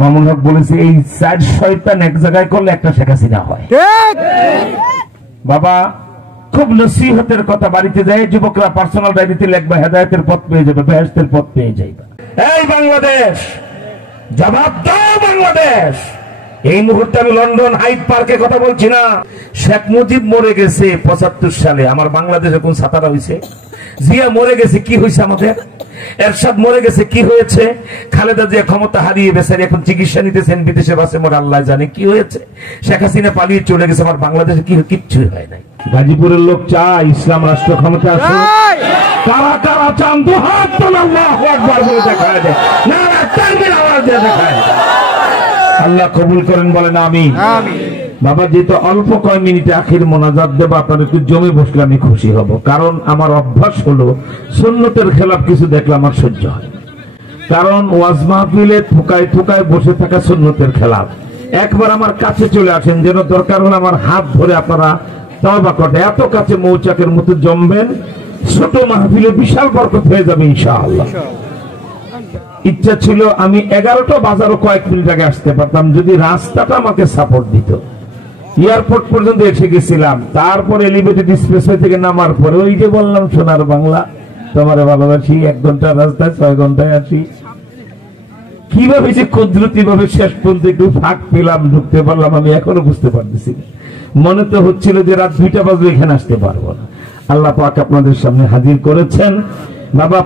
মামুন হক বলেছে এই 4 শয়তান এক জায়গায় করলে একটা শেখ হাসিনা হয়। বাবা খুব নসিহতের কথা বাড়িতে যায়, যুবকরা পার্সোনাল ডায়েরিতে লিখবা, হেদায়েতের পথ পেয়ে যাবে, বেহেশতের পথ পেয়ে যাবে। এই বাংলাদেশ, জবাব দাও বাংলাদেশ। এই মুহূর্তে আমি লন্ডন হাইড পার্কে কথা বলছি না। শেখ মুজিব মরে গেছে 75 সালে, আমার বাংলাদেশে কোন ছাতারা হয়েছে? জিয়া মরে গেছে, কি হয়েছে আমাদের? এরশাদ মরে গেছে, কি হয়েছে? খালেদা জিয়া ক্ষমতা হারিয়ে বেচারি এখন চিকিৎসা নিতেছেন বিদেশে, বাসে মোর আল্লাহ জানে কি হয়েছে। শেখ হাসিনা পালিয়ে চলে গেছে, আমার বাংলাদেশে কি কিচ্ছুই হয় নাই। গাজীপুরের লোক চায় ইসলাম রাষ্ট্র ক্ষমতা আসে। কারা কারা চান দু হাত তোলে, আল্লাহু আকবার বলে দেখায় দেয়, নারা তাকবীর আওয়াজ দিয়ে দেখায়। আল্লাহ কবুল করেন, বলেন আমিন। বাবা যেহেতু অল্প কয় মিনিটে আখির মোনাজাত দেব, আপনার একটু জমে বসলে আমি খুশি হব। কারণ আমার অভ্যাস হলো সুন্নতের খেলাফ কিছু দেখলে আমার সহ্য হয়। কারণ ওয়াজ মাহফিলে থুকায় থুকায় বসে থাকা সুন্নতের খেলাফ। একবার আমার কাছে চলে আসেন, যেন দরকার হলে আমার হাত ধরে আপনারা তওবা করতে, এত কাছে মৌচাকের মতো জমবেন, ছোট মাহফিলে বিশাল বরকত হয়ে যাবে ইনশাআল্লাহ। ইচ্ছা ছিল আমি 11টা বাজারও কয়েক মিনিট আগে আসতে পারতাম, যদি রাস্তাটা আমাকে সাপোর্ট দিত। এয়ারপোর্ট পর্যন্ত এসে গেছিলাম, তারপর এলিভেটেড এক্সপ্রেসওয়ে থেকে নামার পরে ওই যে বললাম সোনার বাংলা, তোমারে ভালোবাসি, 1 ঘন্টা রাস্তায় 6 ঘন্টায় আসি। কিভাবে যে কুদরতি ভাবে শেষ পর্যন্ত একটু ফাঁক পেলাম, ঢুকতে পারলাম, আমি এখনো বুঝতে পারতেছি। মনে তো হচ্ছিল যে রাত 2টা বাজলে এখানে আসতে পারবো না। আল্লাহ পাক আপনাদের সামনে হাজির করেছেন। বাবা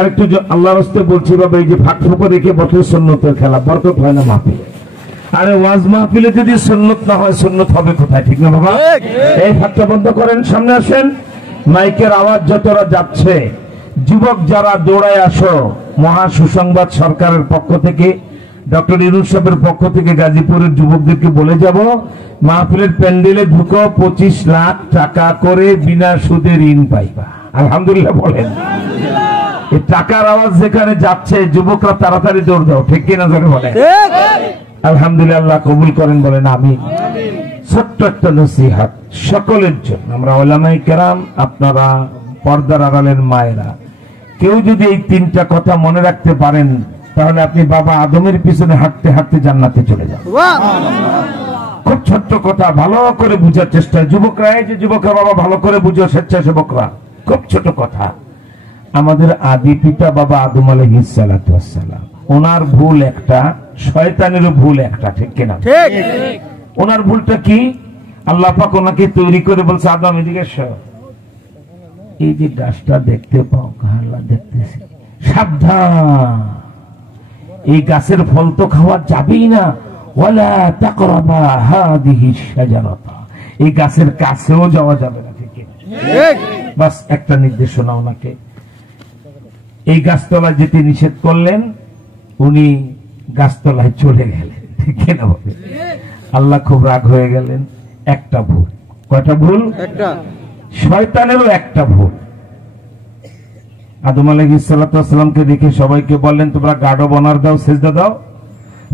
আরেকটু আল্লাহর রাস্তে বলছি, বাবা এই যে ফাঁক ফুঁকো রেখে বছর সুন্নতের খেলা, বরকত হয় না মাহফিলে। আরে ওয়াজ মাহফিলে যদি সুন্নত না হয়, সুন্নত হবে কোথায়? ঠিক না বাবা? এই ফাঁকটা বন্ধ করেন, সামনে আসেন। মাইকের আওয়াজ যতটা যাচ্ছে, যুবক যারা দৌড়ায় আসো, মহা সুসংবাদ সরকারের পক্ষ থেকে, ডক্টর ইউনূস সাহেবের পক্ষ থেকে গাজীপুরের যুবকদেরকে বলে যাব, মাহফিলের প্যান্ডেলে ঢুকো, 25 লাখ টাকা করে বিনা সুদে ঋণ পাইবা। আলহামদুলিল্লাহ বলেন। এই টাকার আওয়াজ যেখানে যাচ্ছে, যুবকরা তাড়াতাড়ি দৌড় দাও, ঠিক কিনা জোরে বলেন? আলহামদুলিল্লাহ, আল্লাহ কবুল করেন, বলেন আমিন। ছোট্ট একটা নসিহত সকলের জন্য, আমরা উলামায়ে কেরাম, আপনারা পর্দার আড়ালের মায়েরা, কেউ যদি এই 3টা কথা মনে রাখতে পারেন, তাহলে আপনি বাবা আদমের পিছনে হাঁটতে হাঁটতে জান্নাতে চলে যান। খুব ছোট্ট কথা, ভালো করে বুঝার চেষ্টা। যুবকরা, এই যে যুবকরা বাবা ভালো করে বুঝো, স্বেচ্ছাসেবকরা, খুব ছোট কথা। আমাদের আদি পিতা বাবা আদম আলাইহিস সালাতু ওয়াস সালাম, ওনার ভুল একটা, শয়তানেরও ভুল একটা, ঠিক কিনা? ঠিক। ওনার ভুলটা কি? আল্লাহ পাক ওনাকে তৈরি করে বলছে, আদম এদিকে এসো, এই যে গাছটা দেখতে পাও, আল্লাহ দেখতেছি, সাবধান, এই গাছের ফল তো খাওয়া যাবেই না, ওয়ালা তাকরাবা হাদিহিশ শাজারাতা, এই গাছের কাছেও যাওয়া যাবে না, ঠিক কিনা? ঠিক। বাস একটা নির্দেশনা ওনাকে। এই গাছতলায় যেতে নিষেধ করলেন, উনি গাছতলায় চলে গেলেন, ঠিক না? আল্লাহ খুব রাগ হয়ে গেলেন। একটা ভুল। কয়টা ভুল? একটা। শয়তানেরও একটা ভুল। আদম আলাইহিস সালাতু ওয়াস সালামকে দেখে সবাইকে বললেন, তোমরা গাঢ় বনার দাও, সেজদা দাও।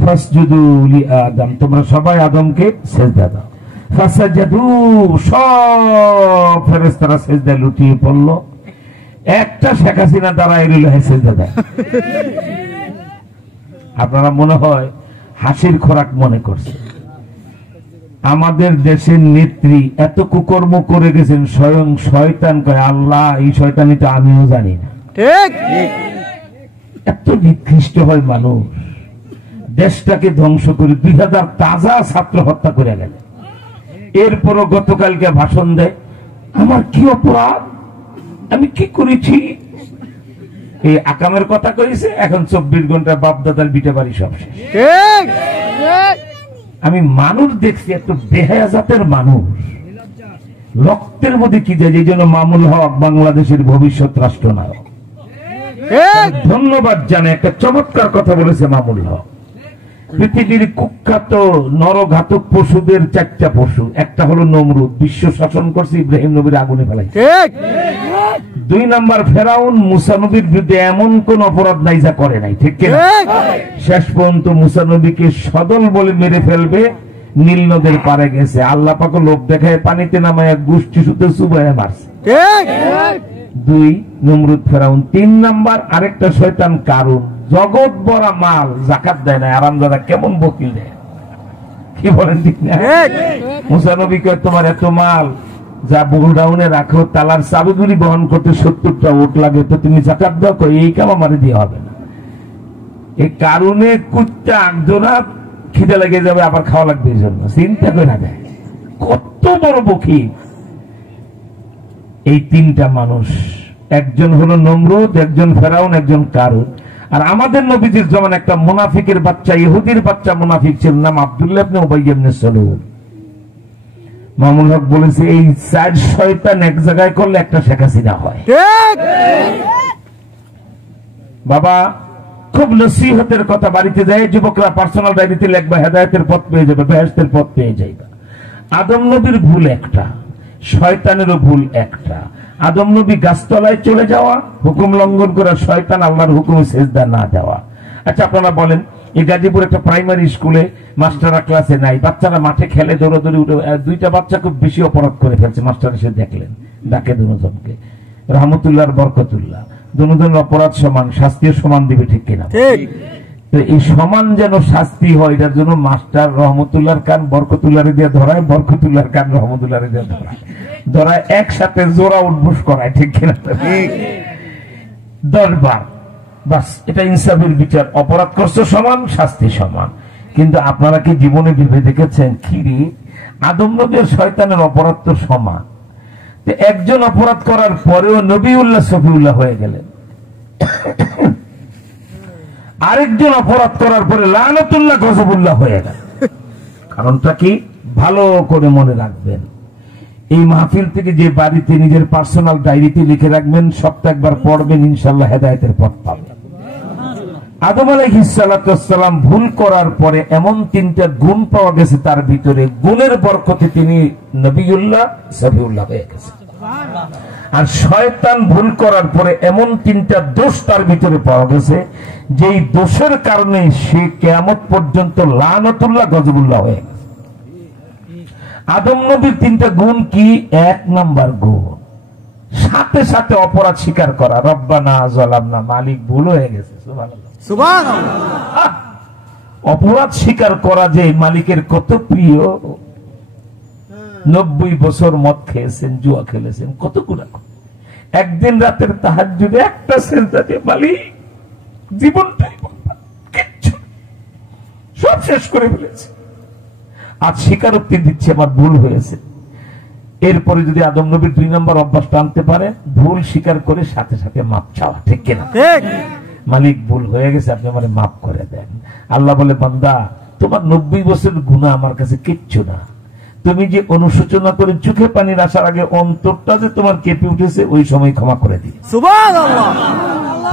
ফাসজুদু লিআদম, তোমরা সবাই আদমকে সেজদা দাও। ফাসাজাদু, সব ফেরেশতারা সেজদা লুটিয়ে পড়ল। একটা শেখ হাসিনা দাঁড়ায় রইল, সেজদা দেয়। আপনারা মনে হয় হাসির খোরাক মনে করছে। আমাদের দেশের নেত্রী এত কুকর্ম করে গেছেন, স্বয়ং শয়তান কয়, আল্লাহ এই শয়তানিটা আমিও জানি না। ঠিক। এত নিকৃষ্ট হয় মানুষ, দেশটাকে ধ্বংস করে 2000 তাজা ছাত্র হত্যা করে গেল। এরপরও গতকালকে ভাষণ দেয়, আমার কি অপরাধ, আমি কি করেছি? এই আকামের কথা কইছে, এখন 24 ঘন্টা বাপ দাদার বিটে বাড়ি সব শেষ। ঠিক। আমি মানুষ দেখছি এত বেহায়া জাতের মানুষ, রক্তের মধ্যে কি যায়, এই জন্য মামুল হক বাংলাদেশের ভবিষ্যৎ রাষ্ট্রনায়ক। ধন্যবাদ জানে, একটা চমৎকার কথা বলেছে মামুল হক। পৃথিবীর কুখ্যাত নরঘাতক পশুদের 4টা পশু, একটা হলো নমরুদ, বিশ্ব শাসন করছে, ইব্রাহিম নবীর আগুনে ফেলাইছে। 2 নাম্বার ফেরাউন, মুসা নবীর বিরুদ্ধে এমন কোন অপরাধ নাই যা করে নাই, ঠিক কিনা? শেষ পর্যন্ত মুসা নবীকে সদল বলে মেরে ফেলবে, নীল নদের পারে গেছে, আল্লাহ পাক লোভ দেখায় পানিতে নামায় গোষ্ঠী সুতে চুবাইয়া মারছে। 2 নমরুদ ফেরাউন। 3 নাম্বার আরেকটা শয়তান কারুন, জগৎ ভরা মাল জাকাত দেয় না, আরামদাদা কেমন বকিল দেয়, কি বলেন ঠিক না? মুসা নবী কয় তোমার এত মাল যা বুলডাউনে রাখো, তালার চাবিগুলি বহন করতে 70টা ওট লাগে, তো তুমি জাকাত দাও, কই এই কাম আমার দিয়ে হবে না। এই কারণে কুত্তা একজনা খিদে লেগে যাবে, আবার খাওয়া লাগবে, এই জন্য চিন্তা করে না দেয়। কত বড় বকি এই তিনটা মানুষ, একজন হলো নমরুদ, একজন ফেরাউন, একজন কারুন। আর আমাদের নবীজির যেমন একটা মুনাফিকের বাচ্চা, ইহুদির বাচ্চা মুনাফিক ছিল, নাম আব্দুল্লাহ ইবনে উবাই ইবনে সালুল। মামুন হক বলেছে এই 4 শয়তান এক জায়গায় করলে একটা শেখ হাসিনা হয়। বাবা খুব নসিহতের কথা বাড়িতে যায়, যুবকরা পার্সোনাল ডায়েরিতে লিখবা, হেদায়েতের পথ পেয়ে যাবে, বেহেশতের পথ পেয়ে যাবে। আদম নবীর ভুল একটা, শয়তানেরও ভুল একটা। আদম নবী গাছতলায় চলে যাওয়া, হুকুম লঙ্ঘন করা, শয়তান আল্লাহর হুকুমে সিজদা না দেওয়া। আচ্ছা আপনারা বলেন, এই গাজীপুর একটা প্রাইমারি স্কুলে মাস্টাররা ক্লাসে নাই, বাচ্চারা মাঠে খেলে, দৌড়াদৌড়ি উঠে, 2টা বাচ্চা খুব বেশি অপরাধ করে ফেলছে, মাস্টার এসে দেখলেন, ডাকে দুজনকে, রহমতুল্লাহ আর বরকতুল্লাহ, দুজনের অপরাধ সমান, শাস্তিও সমান দিবে, ঠিক কিনা? এই সমান যেন শাস্তি হয়, এটার জন্য মাস্টার রহমতুল্লাহর কান বরকতুল্লাহ দিয়ে ধরায়, বরকতুল্লাহর কান রহমতুল্লাহ দিয়ে ধরায়, একসাথে জোড়া উদ্বোস করায়, ঠিক কিনা? 10 বার, বাস এটা ইনসাফের বিচার। অপরাধ করছে সমান, শাস্তি সমান। কিন্তু আপনারা কি জীবনে ভেবে দেখেছেন খিরি আদম নবী আর শয়তানের অপরাধ তো সমান? একজন অপরাধ করার পরেও নবীউল্লাহ সফিউল্লাহ হয়ে গেলেন, আরেকজন অপরাধ করার পরে লানতুল্লাহ গজবুল্লাহ হয়ে গেল। কারণটা কি? ভালো করে মনে রাখবেন, এই মাহফিল থেকে যে বাড়িতে নিজের পার্সোনাল ডায়েরিতে লিখে রাখবেন, সপ্তাহে একবার পড়বেন, ইনশাআল্লাহ হেদায়েতের পথ পাবেন। আদম আলাইহিস সালাতু ওয়াস সালাম ভুল করার পরে এমন 3টা গুণ পাওয়া গেছে তার ভিতরে, গুণের বরকতে তিনি নবিউল্লাহ সফিউল্লাহ হয়ে গেছেন। আর শয়তান ভুল করার পরে এমন 3টা দোষ তার ভিতরে পাওয়া গেছে, যেই দোষের কারণে সে কিয়ামত পর্যন্ত লানতুল্লাহ গজবুল্লাহ হয়ে গেছে। আদম নবীর 3টা গুণ কি? 1 নাম্বার গুণ সাথে সাথে অপরাধ স্বীকার করা, রব্বানা যালামনা, মালিক ভুল হয়ে গেছে, সুবহানাল্লাহ। অপরাধ স্বীকার করা যে মালিকের কত প্রিয়। 90 বছর মদ খেয়েছেন, জুয়া খেলেছেন, কত গুনাহ, একদিন রাতের তাহাজ্জুদে একটা সিজদা দিয়ে মালিক জীবনটাই কিচ্ছু সব শেষ করে ফেলেছে। আজ স্বীকারোক্তি দিচ্ছে আমার ভুল হয়েছে। এরপরে যদি আদম নবীর 2 নম্বর অভ্যাসটা আনতে পারে, ভুল স্বীকার করে সাথে সাথে মাপ চাওয়া, ঠিক কিনা? মালিক ভুল হয়ে গেছে, আপনি আমারে মাফ করে দেন। আল্লাহ বলে, বান্দা তোমার 90 বছরের গুনাহ আমার কাছে কিচ্ছু না। তুমি যে অনুশোচনা করে চোখে পানির আসার আগে অন্তরটা যে তোমার কেঁপে উঠেছে, ওই সময় ক্ষমা করে দিই। সুবহানাল্লাহ।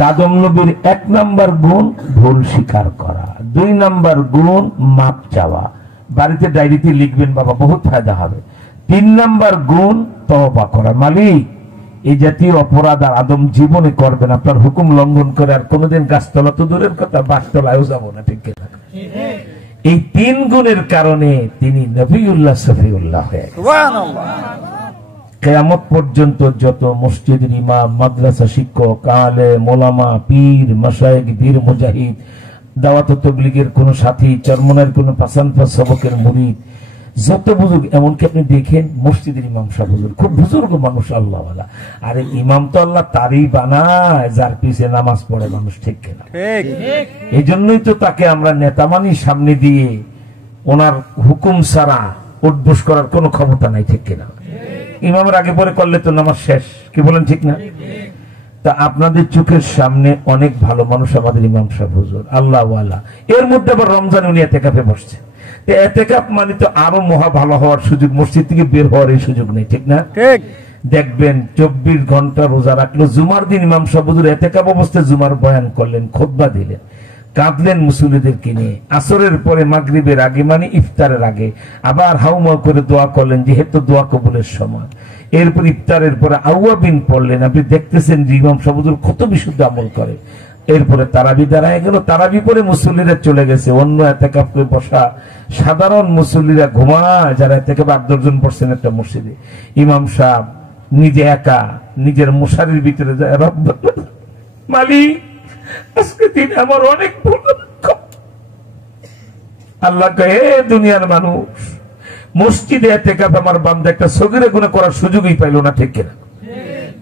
আদম নবীর 1 নাম্বার গুণ ভুল স্বীকার করা, 2 নাম্বার গুণ মাপ চাওয়া। বাড়িতে ডায়েরিতে লিখবেন বাবা, বহুত ফায়দা হবে। 3 নাম্বার গুণ তওবা করা, মালিক এই জাতীয় অপরাধ আর আদম জীবনে করবেন, আপনার হুকুম লঙ্ঘন করে আর কোনোদিন গাছতলা তো দূরের কথা, বাসতলায়ও যাব না, ঠিক কিনা? এই 3 গুণের কারণে তিনি নবিউল্লাহ সফিউল্লাহ হয়ে গেছেন। সুবহানাল্লাহ। কিয়ামত পর্যন্ত যত মসজিদের ইমাম, মাদ্রাসা শিক্ষক, আলেম, ওলামা, পীর, মাশায়েখ, বীর মুজাহিদ, দাওয়াত ও তাবলীগের কোন সাথী, চরমনের কোন পাসানপাস সবকের মুরিদ, যত বুজুর্গ, এমনকি আপনি দেখেন মসজিদের ইমাম সাহেব হুজুর খুব বুজুর্গ মানুষ, আল্লাহওয়ালা। আরে ইমাম তো আল্লাহ তারই বানায় যার পিছে নামাজ পড়ে মানুষ, ঠিক কিনা? এই জন্যই তো তাকে আমরা নেতা মানি, সামনে দিয়ে ওনার হুকুম ছাড়া উদ্বোস করার কোন ক্ষমতা নাই, ঠিক কিনা? ইমামের আগে পরে করলে তো নামাজ শেষ, কি বলেন, ঠিক না? তা আপনাদের চোখের সামনে অনেক ভালো মানুষ আমাদের ইমাম সাহেব হুজুর, আল্লাহওয়ালা। এর মধ্যে আবার রমজান উনি এতেকাফে বসছে। এতেকাফ মানে তো আরো মহা ভালো হওয়ার সুযোগ, মসজিদ থেকে বের হওয়ার এই সুযোগ নেই, ঠিক না? দেখবেন 24 ঘন্টা রোজা রাখলো, জুমার দিন ইমাম সাহেব হুজুর এতেকাফ অবস্থায় জুমার বয়ান করলেন, খুতবা দিলেন, কাঁদলেন মুসল্লিদেরকে নিয়ে। আসরের পরে মাগরিবের আগে মানে ইফতারের আগে আবার হাউমাউ করে দোয়া করলেন, যেহেতু দোয়া কবুলের সময়। এরপর ইফতারের পরে আউয়াবিন পড়লেন। আপনি দেখতেছেন যে ইমাম সাহেব হুজুর কত বিশুদ্ধ আমল করে। এরপরে তারাবি দাঁড়ায় গেল, তারাবি পরে মুসল্লিরা চলে গেছে, অন্য এতেকাফে বসা সাধারণ মুসল্লিরা ঘুমায়, যারা এতেকাফ 8-10 জন পড়ছেন একটা মসজিদে। ইমাম সাহেব নিজে একা নিজের মশারির ভিতরে যায়, রব্বানা মালিক আজকে দিন আমার অনেক ভুল। আল্লাহ কহে দুনিয়ার মানুষ, মসজিদে এতেকাফ আমার বান্দা একটা সগীরা গুনাহ করার সুযোগই পাইল না, ঠিক কিনা?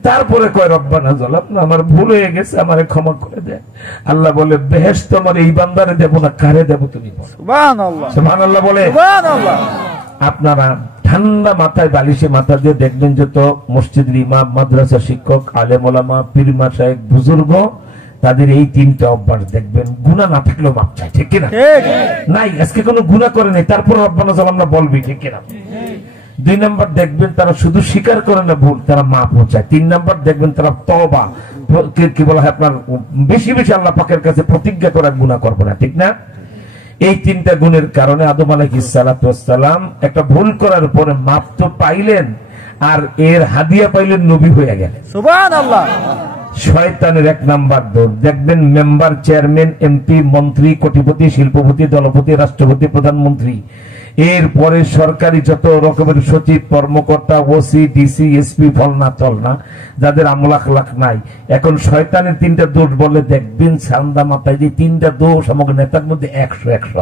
তারপরে কয় রব্বানা যালামনা, আমার ভুল হয়ে গেছে, আমারে ক্ষমা করে দেন। আল্লাহ বলে বেহেশত আমার এই বান্দারে দেব না, কারে দেব তুমি বলো। সুবহানাল্লাহ, সুবহানাল্লাহ বলে। সুবহানাল্লাহ। আপনারা ঠান্ডা মাথায় বালিশে মাথা দিয়ে দেখবেন যত মসজিদের ইমাম, মাদ্রাসা শিক্ষক, আলেম ওলামা, পীর মাশায়েখ, বুজুর্গ, তাদের এই তিনটা অভ্যাস দেখবেন গুনাহ না থাকলেও মাপ চায়, ঠিক কিনা? নাই, আজকে কোনো গুনাহ করে নাই, তারপর রব্বানা যালামনা বলবি, ঠিক কিনা? 2 নম্বর দেখবেন তারা শুধু স্বীকার করে না ভুল, তারা মাপও চায়। 3 নম্বর দেখবেন তারা তওবা, কি বলা হয় আপনার, বেশি বেশি আল্লাহ পাকের কাছে প্রতিজ্ঞা করে গুনাহ করবে না, ঠিক না? এই 3টা গুণের কারণে আদম আলাইহিস সালাতু ওয়াস সালাম একটা ভুল করার পরে মাপ তো পাইলেন, আর এর হাদিয়া পাইলেন, নবী হয়ে গেলেন। সুবহানাল্লাহ। শয়তানের 1 নাম্বার দোষ দেখবেন, মেম্বার, চেয়ারম্যান, এমপি, মন্ত্রী, কোটিপতি, শিল্পপতি, দলপতি, রাষ্ট্রপতি, প্রধানমন্ত্রী, এরপরে সরকারি যত রকমের সচিব, কর্মকর্তা, ওসি, ডিসি, এসপি, ফলনা চলনা, যাদের আমলাখ লাখ নাই, এখন শয়তানের 3টা দোষ বলে দেখবেন সান্দা মাথায় যে 3টা দোষ আমাদের নেতার মধ্যে 100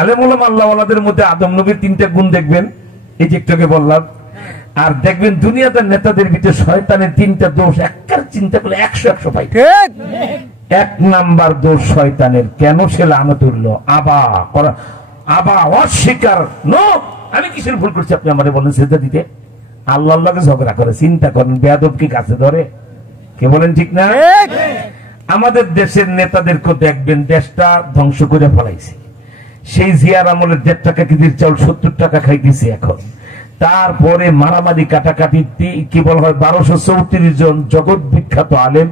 আলেম ওলামা আল্লাহওয়ালাদের মধ্যে আদম নবীর 3টা গুণ দেখবেন, এই যে একটু বললাম। আর দেখবেন দুনিয়াদার নেতাদের ভিতরে শয়তানের 3টা দোষ একবার চিন্তা করলে 100 পাই। 1 নাম্বার দোষ শয়তানের, কেন সে লানত হলো, আবা অস্বীকার, নো আমি কিসের ভুল করছি আপনি আমারে বলেন সেটা দিতে? আল্লাহ আল্লাহকে ঝগড়া করে, চিন্তা করেন বেয়াদব কি কাছে ধরে, কে বলেন ঠিক না? আমাদের দেশের নেতাদেরকে দেখবেন দেশটা ধ্বংস করে ফেলাইছে। সেই জিয়ার আমলের 1.5 টাকা কেজির চাউল 70 টাকা খাইতেছে এখন। তারপরে মারামারি কাটাকাটি, কি বলা হয়, 1234 জন জগৎ বিখ্যাত আলেম,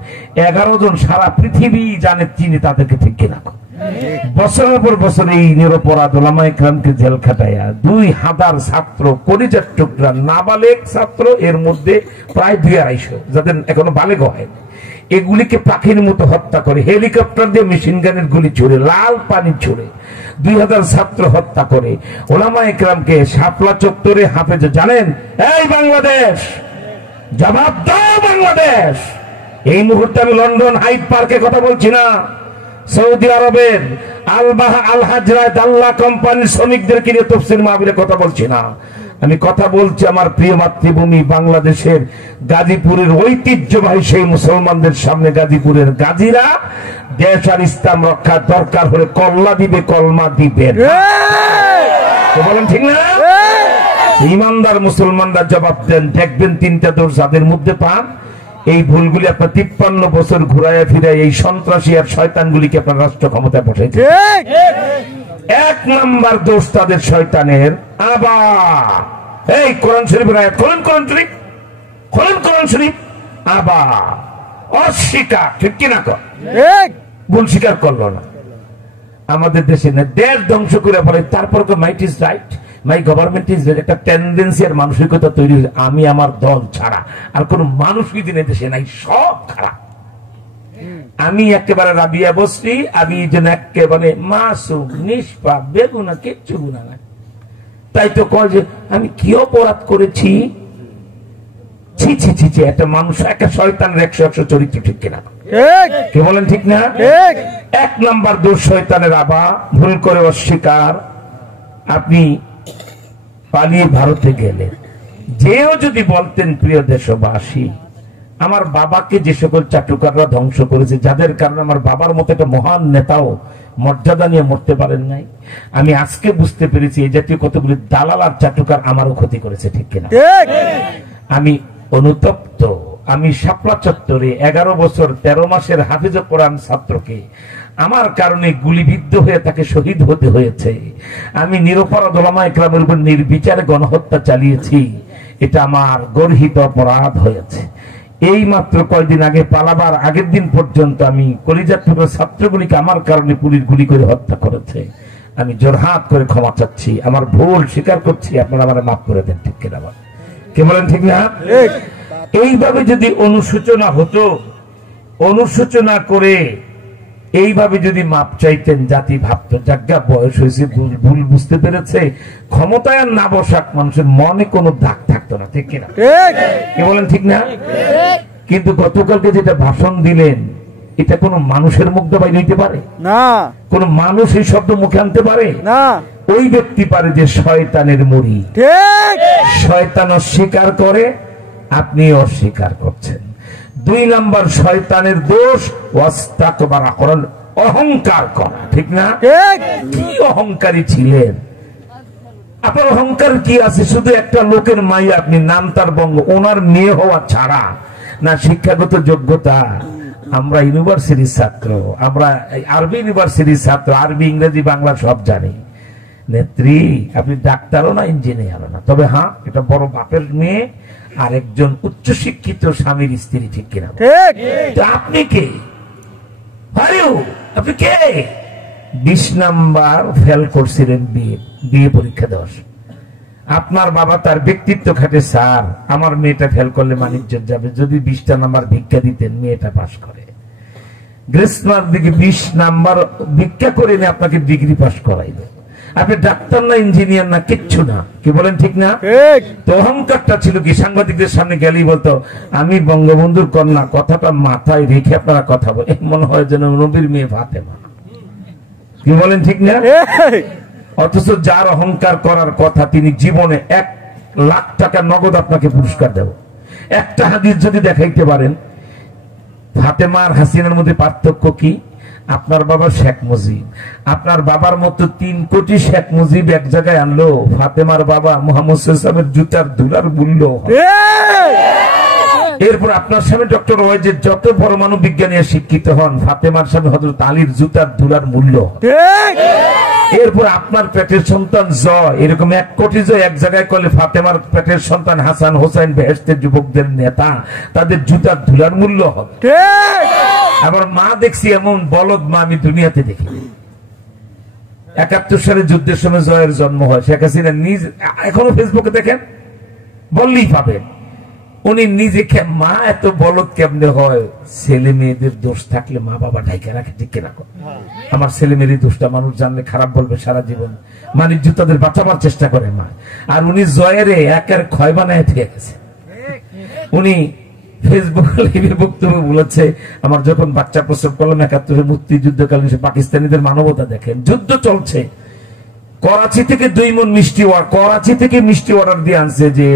11 জন সারা পৃথিবী জানে, চিনি তাদেরকে, ঠিক কিনা? বছরের পর বছর এই নিরপরাধ ওলামায়ে কেরামকে জেল খাটাইয়া 2000 ছাত্র, কলিজার টুকরা নাবালেগ ছাত্র, এর মধ্যে প্রায় 250 যাদের এখনো বালেগ হয়, এগুলিকে পাখির মতো হত্যা করে, হেলিকপ্টার দিয়ে মেশিন গানের গুলি ছুড়ে, লাল পানি ছুড়ে 2000 ছাত্র হত্যা করে। ওলামায়ে কেরামকে শাপলা চত্বরে হাফেজ, জানেন এই বাংলাদেশ জবাব দাও বাংলাদেশ। এই মুহূর্তে আমি লন্ডন হাইড পার্কে কথা বলছি না, সৌদি আরবের আল হাজরায় দাল্লা কোম্পানির শ্রমিকদেরকে নিয়ে তাফসীর মাহফিলে কথা বলছি না, আমি কথা বলছি আমার প্রিয় মাতৃভূমি বাংলাদেশের গাজীপুরের ঐতিহ্যবাহী সেই মুসলমানদের সামনে। গাজীপুরের গাজীরা দেশ আর ইসলাম রক্ষা দরকার হলে কল্লা দিবে, কলমা দিবে, বলেন ঠিক না? ইমানদার মুসলমানরা জবাব দেন, দেখবেন 3টা দোষ যাদের মধ্যে পান, এই ভুলগুলি আপনার 53 বছর ঘুরাইয়া ফিরাই এই সন্ত্রাসী আর শয়তানগুলিকে আপনার রাষ্ট্র ক্ষমতায় বসাইছে। 1 নাম্বার দোষ তাদের শয়তানের, আবার এই কোরআন শরীফের আয়াত খোলেন, কোরআন শরীফ, আবার অস্বীকার, ঠিক কিনা? ভুল স্বীকার করলো না। আমাদের দেশে না দেশ ধ্বংস করে বলে, তারপর might is right, my government is right, একটা টেন্ডেন্সি আর মানসিকতা তৈরি হয়েছে, আমি আমার দল ছাড়া আর কোন মানুষই দিনে দেশে নাই, সব খারাপ। আমি একেবারে রাবিয়া বসরি, আমি যেন একেবারে মাসুম, নিষ্পাপ, বেগুনা, কিচ্ছু গুনাহ নাই। তাই তো কয় যে আমি কি অপরাধ করেছি, ছি ছি ছি ছি, একটা মানুষ, একটা শয়তানের 100 চরিত্র, ঠিক কিনা? কে বলেন ঠিক না? 1 নাম্বার দোষ শয়তানের, আবা, ভুল করে অস্বীকার। আপনি পালিয়ে ভারতে গেলেন, যেও যদি বলতেন প্রিয় দেশবাসী, আমার বাবাকে যে সকল চাটুকাররা ধ্বংস করেছে, যাদের কারণে আমার বাবার মতো একটা মহান নেতাও মর্যাদা নিয়ে মরতে পারেন নাই, আমি আজকে বুঝতে পেরেছি এই জাতীয় কতগুলি দালাল আর চাটুকার আমারও ক্ষতি করেছে, ঠিক কিনা? আমি অনুতপ্ত। আমি শাপলা চত্বরে 11 বছর 13 মাসের হাফিজ কোরআন ছাত্রকে আমার কারণে গুলিবিদ্ধ হয়ে তাকে শহীদ হতে হয়েছে। আমি নিরপরাধ ওলামায়ে কেরামের উপর নির্বিচারে গণহত্যা চালিয়েছি, এটা আমার গর্হিত অপরাধ হয়েছে। এই মাত্র কয়েকদিন আগে পালাবার আগের দিন পর্যন্ত আমি কলিজার টুকরা ছাত্রগুলিকে আমার কারণে পুলিশ গুলি করে হত্যা করেছে। আমি জোরহাত করে ক্ষমা চাচ্ছি, আমার ভুল স্বীকার করছি, আপনারা আমার মাফ করে দেন, ঠিক কিনা? কে বলেন ঠিক না? এইভাবে যদি অনুশোচনা হতো, অনুশোচনা করে এইভাবে যদি মাপ চাইতেন, জাতি ভাবতো যাজ্ঞা বয়স হয়েছে, ভুল বুঝতে পেরেছে, ক্ষমতায় না বসাক, মানুষের মনে কোনো দাগ থাকতো না, ঠিক কিনা? কে বলেন ঠিক না? কিন্তু গতকালকে যেটা ভাষণ দিলেন, এটা কোন মানুষের মুখ দিয়ে বাইরে হইতে পারে না, কোন মানুষ এই শব্দ মুখে আনতে পারে না। ওই ব্যক্তি পারে যে শয়তানের মুড়ি। ঠিক। শয়তান অস্বীকার করে, আপনি অস্বীকার করছেন। 2 নাম্বার শয়তানের দোষ ওয়াস্তাকবারা করা, অহংকার করা, ঠিক না? কি অহংকারী ছিলেন আপনার? অহংকার কি আছে? শুধু একটা লোকের মাইয়া, আপনি নাম তার বঙ্গ, ওনার মেয়ে হওয়া ছাড়া না শিক্ষাগত যোগ্যতা। আমরা ইউনিভার্সিটির ছাত্র, আমরা আরবি ইউনিভার্সিটির ছাত্র, আরবি ইংরেজি বাংলা সব জানি। নেত্রী, আপনি ডাক্তারও না, ইঞ্জিনিয়ারও না, তবে হ্যাঁ এটা বড় বাপের মেয়ে আর একজন উচ্চশিক্ষিত স্বামীর স্ত্রী, ঠিক কিনা? আপনি কে? আপনি কে? 20 নাম্বার ফেল করছিলেন বিয়ে পরীক্ষা 10। আপনার বাবা তার ব্যক্তিত্ব খাটে, স্যার আমার মেয়েটা ফেল করলে মানিজ্য যাবে, যদি 20টা নাম্বার ভিক্ষা দিতেন মেয়েটা পাস করে। গ্রীষ্মার দিকে 20 নাম্বার ভিক্ষা করে নিয়ে আপনাকে ডিগ্রি পাস করাইল। আপনি ডাক্তার না, ইঞ্জিনিয়ার না, কিচ্ছু না, কি বলেন, ঠিক না? তো অহংকারটা ছিল কি? সাংবাদিকদের সামনে গেলেই বলতো আমি বঙ্গবন্ধুর কন্যা, কথাটা মাথায় রেখে আপনারা কথা বলেন, মনে হয় যেন নবীর মেয়ে ফাতেমা, কি বলেন, ঠিক না? অথচ যার অহংকার করার কথা, তিনি জীবনে 1 লাখ টাকা নগদ আপনাকে পুরস্কার দেব। একটা হাদিস যদি দেখাইতে পারেন ফাতেমা আর হাসিনার মধ্যে পার্থক্য কি? আপনার বাবা শেখ মুজিব, আপনার বাবার মতো 3 কোটি শেখ মুজিব এক জায়গায় আনলো, ফাতেমার বাবা মোহাম্মদ সাল্লাল্লাহু জুতার ধুলার মূল্য। এরপর আপনার সামনে ডক্টর ওয়াইজের যত পরমাণু বিজ্ঞানী শিক্ষিত হন, ফাতেমার সামনে হযরত আলীর জুতার ধুলার মূল্য। এরপর আপনার পেটের সন্তান জয়, এরকম 1 কোটি জয় এক জায়গায় করলে ফাতেমার পেটের সন্তান হাসান হোসেন বেহেশতের যুবকদের নেতা, তাদের জুতার ধুলার মূল্য হবে। আবার মা দেখছি এমন বলদ মা আমি দুনিয়াতে দেখি। 71 সালে যুদ্ধের সময় জয়ের জন্ম হয়, শেখ হাসিনা নিজ, এখনো ফেসবুকে দেখেন, বললেই পাবেন, উনি নিজে মা এত বলদ কেমনে হয়? ছেলে মেয়েদের দোষ থাকলে মা বাবা ঢাইকা রাখে, ঠিক কিনা? আমার ছেলে মেয়ের দোষটা মানুষ জানলে খারাপ বলবে সারা জীবন, মানিজ্য তাদের বাঁচাবার চেষ্টা করে মা। আর উনি জয়েরে একের ক্ষয় বানায় থেকে গেছে। উনি ফেসবুক লাইভে বক্তব্য বলেছে, আমার যখন বাচ্চা প্রসব করলাম 71 মুক্তিযুদ্ধকালীন, পাকিস্তানিদের মানবতা দেখেন, যুদ্ধ চলছে, করাচি থেকে 2 মণ মিষ্টি, করাচি থেকে মিষ্টি অর্ডার দিয়ে আনছে যে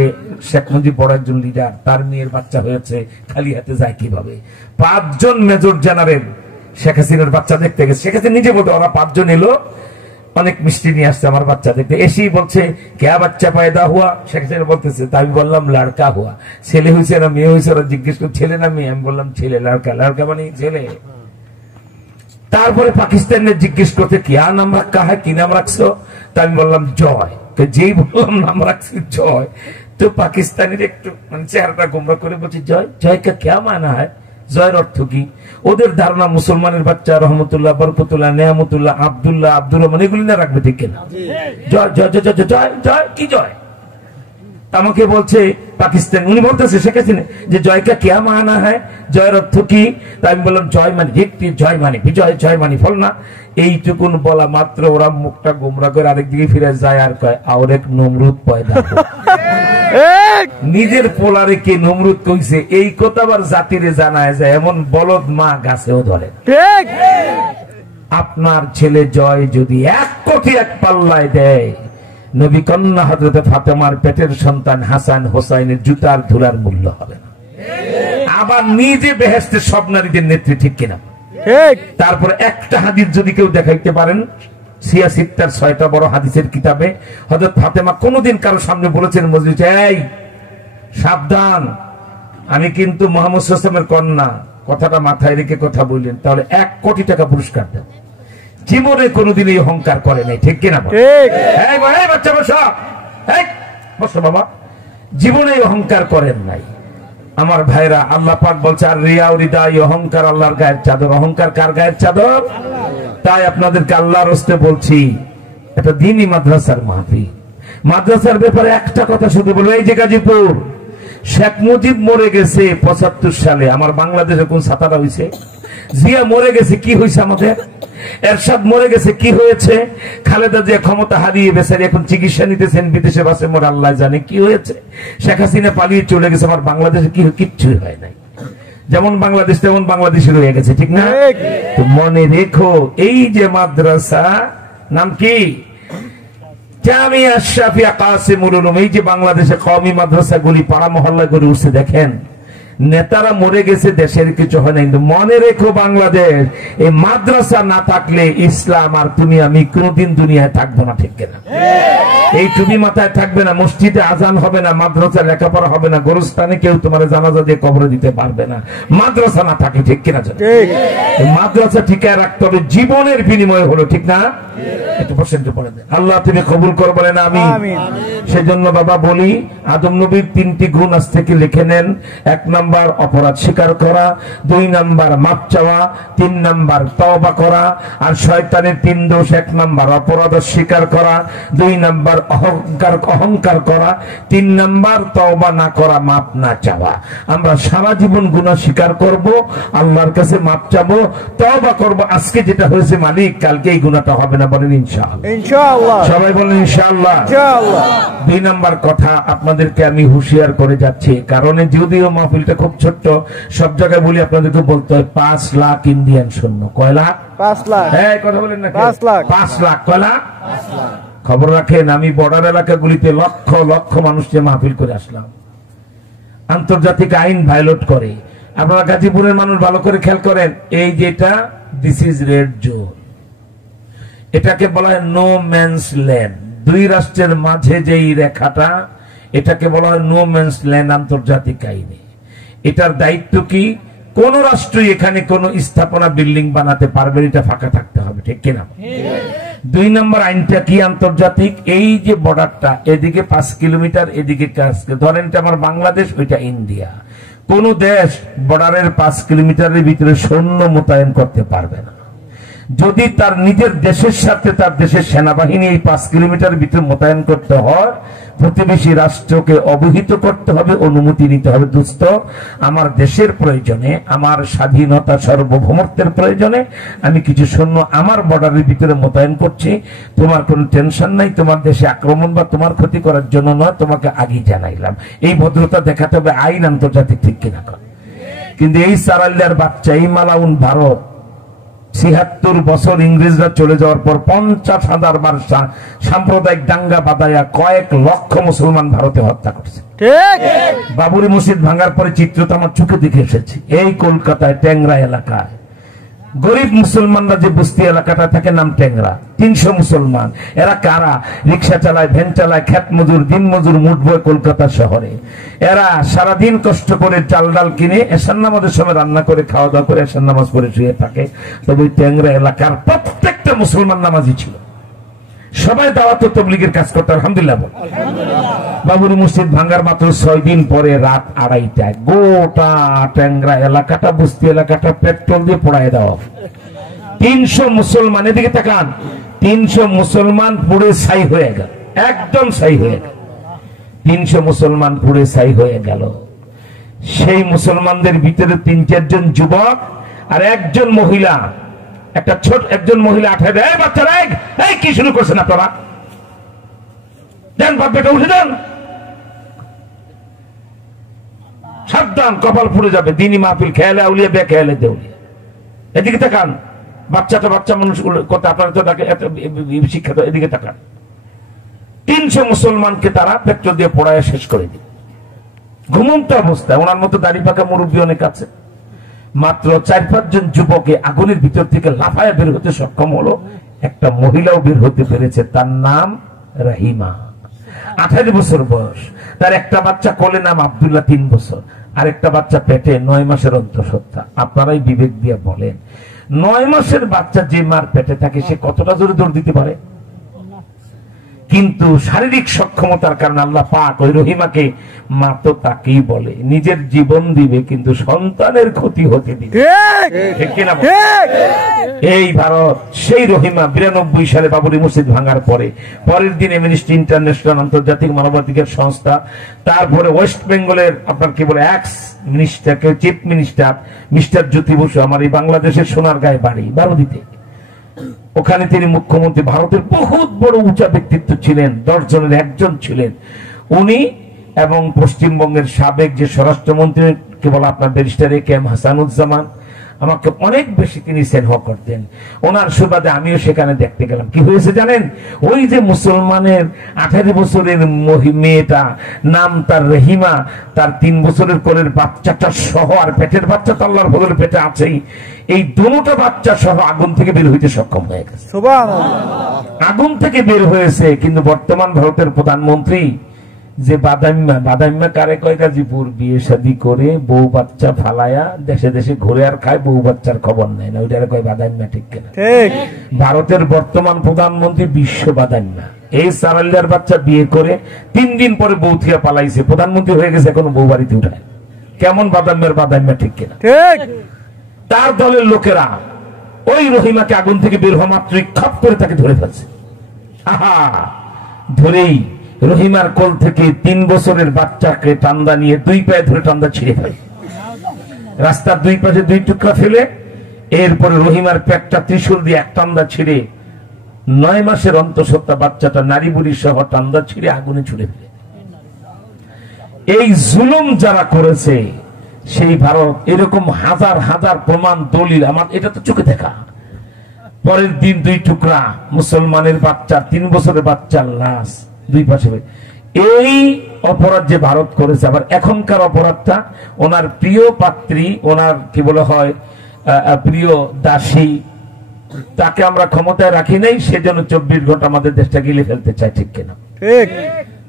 শেখ মুজিব বড় একজন লিডার, তার মেয়ের বাচ্চা হয়েছে, খালি হাতে যায় কিভাবে? 5 জন মেজর জেনারেল শেখ হাসিনার বাচ্চা দেখতে গেছে। শেখ হাসিনা নিজে বলতে, ওরা 5 জন এলো, অনেক মিষ্টি নিয়ে আসছে আমার বাচ্চা দেখতে। এসেই বলছে ক্যা বাচ্চা পয়দা হুয়া? শেখ হাসিনা বলতেছে, তা আমি বললাম লড়কা হুয়া। ছেলে হয়েছে না মেয়ে হয়েছে? ওরা জিজ্ঞেস করে ছেলে না মেয়ে? আমি বললাম ছেলে। লড়কা, লড়কা মানে ছেলে। তারপরে পাকিস্তানের জিজ্ঞেস করতে কিয়া নাম রাখা হয়, কি নাম রাখছো? তা আমি বললাম জয়। যেই বললাম নাম রাখছি জয়, তো পাকিস্তানের একটু মানে চেহারাটা গোমরা করে বলছে জয়, জয় কা ক্যা মানা হয়? জয়ের অর্থ কি? ওদের ধারণা মুসলমানের বাচ্চা রহমতুল্লাহ, বরকতুল্লাহ, নেয়ামতুল্লাহ, আব্দুল্লাহ, আব্দুর রহমান এগুলি না রাখবে, ঠিক কিনা? জয় জয় জয় জয় জয় জয়, কি জয়? আমাকে বলছে পাকিস্তান, উনি বলতেছে শেখ হাসিনা যে জয়কা ক্যা মানা হয়, জয়ের অর্থ কি? তাই আমি বললাম জয় মানে ভিক্তি, জয় মানে বিজয়, জয় মানে ফল না। এইটুকুন বলা মাত্র ওরা মুখটা গোমরা করে আরেক দিকে ফিরে যায় আর কয় আর এক নমরুদ পয়দা। নিজের পোলারে কে নমরুদ কইছে এই কথা আবার জাতিরে জানায় যায়, এমন বলদ মা গাছেও ধরে। আপনার ছেলে জয় যদি 1 কোটি 1 পাল্লায় দেয়, নবী কন্যা হযরত ফাতেমার পেটের সন্তান হাসান হোসাইনের জুতার ধুলার মূল্য হবে না। আবার নিজে বেহেশতের সব নারীদের নেত্রী, ঠিক কিনা? তারপর একটা হাদিস যদি কেউ দেখাইতে পারেন, সিয়াসিত্তার 6টা বড় হাদিসের কিতাবে হযরত ফাতেমা কোনদিন কারো সামনে বলেছেন মজলিসে, এই সাবধান আমি কিন্তু মুহাম্মদ সাল্লাল্লাহু আলাইহি ওয়াসাল্লামের কন্যা, কথাটা মাথায় রেখে কথা বললেন, তাহলে 1 কোটি টাকা পুরস্কার দেন। জীবনে কোনদিন এই অহংকার করে নাই, ঠিক কিনা? বাচ্চা বসো, বসো বাবা, জীবনে অহংকার করেন নাই। আমার ভাইরা, আল্লাহ পাক বলছে আর রিয়া ও রিদাই, অহংকার আল্লাহর গায়ের চাদর। অহংকার কার গায়ের চাদর? তাই আপনাদেরকে আল্লাহর হস্তে বলছি, এটা দ্বীনি মাদ্রাসার মাহফিল। মাদ্রাসার ব্যাপারে একটা কথা শুধু বলবো, এই যে গাজীপুর শেখ মুজিব মরে গেছে 75 সালে, আমার বাংলাদেশে কোন ছাতাটা হয়েছে? জিয়া মরে গেছে, কি হয়েছে আমাদের? এরশাদ মরে গেছে, কি হয়েছে? খালেদা জিয়া ক্ষমতা হারিয়ে বেচারি এখন চিকিৎসা নিতেছেন বিদেশে, বাসে মোর আল্লাহ জানে কি হয়েছে। শেখ হাসিনা পালিয়ে চলে গেছে, আমার বাংলাদেশে কি কিচ্ছুই হয় নাই। যেমন বাংলাদেশ তেমন বাংলাদেশে রয়ে গেছে, ঠিক না? তো মনে রেখো, এই যে মাদ্রাসা, নাম কি? জামিয়া শাফিয়া কাসিমুল উলুম। এই যে বাংলাদেশে কওমি মাদ্রাসাগুলি পাড়া মহল্লা করে উঠছে, দেখেন নেতারা মরে গেছে, দেশের কিছু হয় না। কিন্তু মনে রেখো বাংলাদেশ, এই মাদ্রাসা না থাকলে ইসলাম আর তুমি আমি কোনদিন দুনিয়ায় থাকবো না, ঠিক কিনা? এই টুপি মাথায় থাকবে না, মসজিদে আজান হবে না, মাদ্রাসা লেখাপড়া হবে না, গোরস্থানে কেউ তোমার জানাজা দিয়ে কবরে দিতে পারবে না, মাদ্রাসা না থাকে, ঠিক কিনা? মাদ্রাসা টিকায় রাখতে হবে, জীবনের বিনিময় হলো, ঠিক না? একটু প্রশ্ন পড়ে দেন, আল্লাহ তুমি কবুল কর বলেন আমিন। সেজন্য বাবা বলি, আদম নবীর 3টি গুণ আজ থেকে লিখে নেন। 1 নাম্বার অপরাধ স্বীকার করা, 2 নাম্বার মাপ চাওয়া, 3 নাম্বার তওবা করা। আর শয়তানের 3 দোষ: 1 নাম্বার অপরাধ স্বীকার করা, 2 নাম্বার অহংকার করা, 3 নাম্বার তওবা না করা, মাপ না চাওয়া। আমরা সারা জীবন গুনাহ স্বীকার করব, আল্লাহর কাছে মাপ চাবো, তওবা করব। আজকে যেটা হয়েছে মালিক, কালকে এই গুনাহটা হবে না, বলেন ইনশাআল্লাহ। ইনশাআল্লাহ, সবাই বলেন ইনশাআল্লাহ। ইনশাআল্লাহ। 2 নাম্বার কথা আপনাদেরকে আমি হুঁশিয়ার করে যাচ্ছি, কারণ যদিও মাহফিলটা খুব ছোট্ট, সব জায়গায় বলি আপনাদেরকে বলতে হয় 5 লাখ ইন্ডিয়ান সৈন্য। কয় লাখ? 5 লাখ। হ্যাঁ, কথা বলেন না, 5 লাখ। 5 লাখ। কয় লাখ? 5 লাখ। খবর রাখেন, আমি বর্ডার এলাকাগুলিতে লক্ষ লক্ষ মানুষকে মাহফিল করে আসলাম। আন্তর্জাতিক আইন ভায়োলেট করে। আপনারা গাজীপুরের মানুষ ভালো করে খেয়াল করেন, এই যেটা দিস ইজ রেড জোন, এটাকে বলা হয় নো ম্যানস ল্যান্ড। 2 রাষ্ট্রের মাঝে যেই রেখাটা, এটাকে বলা হয় নো ম্যানস ল্যান্ড আন্তর্জাতিক আইনে। এটার দায়িত্ব কি? কোন রাষ্ট্রই এখানে কোন স্থাপনা বিল্ডিং বানাতে পারবে, এটা ফাঁকা থাকতে হবে, ঠিক কিনা? 2 নম্বর আইনটা কি আন্তর্জাতিক? এই যে বর্ডারটা, এদিকে 5 কিলোমিটার, এদিকে ধরেন এটা আমার বাংলাদেশ, ওইটা ইন্ডিয়া। কোন দেশ বর্ডারের 5 কিলোমিটারের ভিতরে সৈন্য মোতায়েন করতে পারবে না। যদি তার নিজের দেশের সাথে তার দেশের সেনাবাহিনী এই 5 কিলোমিটার ভিতরে মোতায়েন করতে হয়, প্রতিবেশী রাষ্ট্রকে অবহিত করতে হবে, অনুমতি নিতে হবে। দোস্ত, আমার দেশের প্রয়োজনে, আমার স্বাধীনতা সার্বভৌমত্বের প্রয়োজনে আমি কিছু সৈন্য আমার বর্ডারের ভিতরে মোতায়েন করছি, তোমার কোনো টেনশন নাই, তোমার দেশে আক্রমণ বা তোমার ক্ষতি করার জন্য নয়, তোমাকে আগেই জানাইলাম। এই ভদ্রতা দেখাতে হবে, আইন আন্তর্জাতিক, ঠিক কিনা? কিন্তু এই সারাইল্লার বাচ্চা, এই মালাউন ভারত ৭৬ বছর ইংরেজরা চলে যাওয়ার পর ৫০,০০০ বার সাম্প্রদায়িক দাঙ্গা বাঁধাইয়া কয়েক লক্ষ মুসলমান ভারতে হত্যা করছে। বাবরি মসজিদ ভাঙার পরে চিত্র তো আমার চোখে দেখে এসেছি। এই কলকাতায় ট্যাংরা এলাকায় গরিব মুসলমানরা যে বস্তি এলাকাটা থাকে, নাম ট্যাংরা, ৩০০ মুসলমান। এরা কারা? রিক্সা চালায়, ভ্যান চালায়, খেত মজুর, দিন মজুর, মুঠবয় কলকাতা শহরে। এরা সারাদিন কষ্ট করে চাল ডাল কিনে এশার নামাজের সময় রান্না করে খাওয়া দাওয়া করে এশার নামাজ পড়ে শুয়ে থাকে। তবে ওই ট্যাংরা এলাকার প্রত্যেকটা মুসলমান নামাজি ছিল, সবাই দাওয়াত ও তাবলীগের কাজ করতে। আলহামদুলিল্লাহ। বাবরি মসজিদ ভাঙার মাত্র 6 দিন পরে রাত 2:30টায় গোটা ট্যাংরা এলাকাটা, বস্তি এলাকাটা পেট্রোল দিয়ে পোড়ায় দেওয়া। ৩০০ মুসলমান, এদিকে তাকান, ৩০০ মুসলমান পুড়ে ছাই হয়ে গেল, একদম ছাই হয়ে গেল। ৩০০ মুসলমান পুড়ে ছাই হয়ে গেল। সেই মুসলমানদের ভিতরে 3-4 জন যুবক আর একজন মহিলা, একটা ছোট একজন মহিলা আঠায় দেয়, বাচ্চারা এই কি শুরু করছেন আপনারা? দেন বাচ্চাটা উঠে দেন, সাবধান, কপাল পুড়ে যাবে। দিনী মাহফিল, খেয়ালে আউলিয়া, বে খেয়ালে দেউলিয়া। এদিকে তাকান, বাচ্চাটা বাচ্চা মানুষ কথা, আপনারা তো তাকে শিক্ষা, এদিকে তাকান। ৩০০ মুসলমানকে তারা পেট্রোল দিয়ে পোড়ায় শেষ করে দিল, ঘুমন্ত অবস্থায়। ওনার মতো দাড়ি পাকা মুরব্বী অনেক আছে। মাত্র 4-5 জন যুবকে আগুনের ভিতর থেকে লাফায় বের হতে সক্ষম হলো। একটা মহিলাও বের হতে পেরেছে, তার নাম রাহিমা, 28 বছর বয়স। তার একটা বাচ্চা কোলে, নাম আব্দুল্লাহ, 3 বছর। আর একটা বাচ্চা পেটে, 9 মাসের অন্তঃসত্ত্বা। আপনারাই বিবেক দিয়ে বলেন, 9 মাসের বাচ্চা যে মার পেটে থাকে, সে কতটা জোরে দৌড় দিতে পারে? কিন্তু শারীরিক সক্ষমতার কারণে আল্লাহ পাক ওই রহিমাকে মা তো তাকেই বলে নিজের জীবন দিবে, কিন্তু সন্তানের ক্ষতি হতে দিবে। এই ভারত সেই রহিমা 92 সালে বাবরি মসজিদ ভাঙার পরে, পরের দিন অ্যামনেস্টি ইন্টারন্যাশনাল, আন্তর্জাতিক মানবাধিকার সংস্থা, তারপরে ওয়েস্ট বেঙ্গলের আপনার কি বলে ex minister, chief minister mister Jyoti Basu, আমার এই বাংলাদেশের সোনারগাঁয়ে বাড়ি, বারোদিতে, ওখানে তিনি মুখ্যমন্ত্রী, ভারতের বহুত বড় উঁচা ব্যক্তিত্ব ছিলেন, 10 জনের একজন ছিলেন উনি। এবং পশ্চিমবঙ্গের সাবেক যে স্বরাষ্ট্রমন্ত্রী কেবল আপনার ব্যারিস্টার এ.কে.এম. হাসানুজ্জামান আমাকে অনেক বেশি তিনি স্নেহ করতেন। ওনার সুবাদে আমিও সেখানে দেখতে গেলাম। কি হয়েছে জানেন? ওই যে মুসলমানের 18 বছরের মেয়েটা, নাম তার রহিমা, তার 3 বছরের কোলের বাচ্চাটা সহ, আর পেটের বাচ্চা তো আল্লাহর ভোগের পেটে আছেই, এই দুটো বাচ্চা সহ আগুন থেকে বের হইতে সক্ষম হয়ে গেছে। আগুন থেকে বের হয়েছে। কিন্তু বর্তমান ভারতের প্রধানমন্ত্রী যে বাদাম্মা কারে কয়, গাজীপুর বিয়ে শাদী করে বউ বাচ্চা ফালায়া দেশে দেশে ঘুরে আর খায়, বউ বাচ্চার খবর নেয় না, ওইটারে কয় বাদাম্মা। ঠিক কিনা? ভারতের বর্তমান প্রধানমন্ত্রী বিশ্ব বাদাম্মা। এই সারাল্লার বাচ্চা বিয়ে করে 3 দিন পরে বউ থিয়া পালাইছে, প্রধানমন্ত্রী হয়ে গেছে, এখন বউ বাড়িতে উঠায়। কেমন বাদাম্মা? ঠিক কিনা? তার দলের লোকেরা ওই রহিমাকে আগুন থেকে বের হওয়া মাত্রই খপ করে তাকে ধরে ফেলছে। আহা, ধরেই রহিমার কোল থেকে 3 বছরের বাচ্চাকে টান্দা নিয়ে 2 পায়ে ধরে টান্দা ছিঁড়ে ফেলে, রাস্তার 2 পাশে 2 টুকরা ফেলে, এরপরে রহিমার পেটটা ত্রিশূল দিয়ে এক টান্দা ছিঁড়ে 9 মাসের অন্তঃসত্ত্বা বাচ্চাটা নারী বুড়ি সহ টান্দা ছিঁড়ে আগুনে ছুড়ে ফেলে। এই জুলুম যারা করেছে সেই ভারত, এরকম হাজার হাজার প্রমাণ দলিল আমার, এটা তো চোখে দেখা। পরের দিন 2 টুকরা মুসলমানের বাচ্চা, 3 বছরের বাচ্চার লাশ 2 পাশে। এই অপরাধ যে ভারত করেছে, আবার এখনকার অপরাধটা ওনার প্রিয় পাত্রী, ওনার কি বলে হয় প্রিয় দাসী, তাকে আমরা ক্ষমতায় রাখি নাই, সেজন্য 24 ঘন্টা আমাদের দেশটা গিলে ফেলতে চাই। ঠিক কিনা? ঠিক।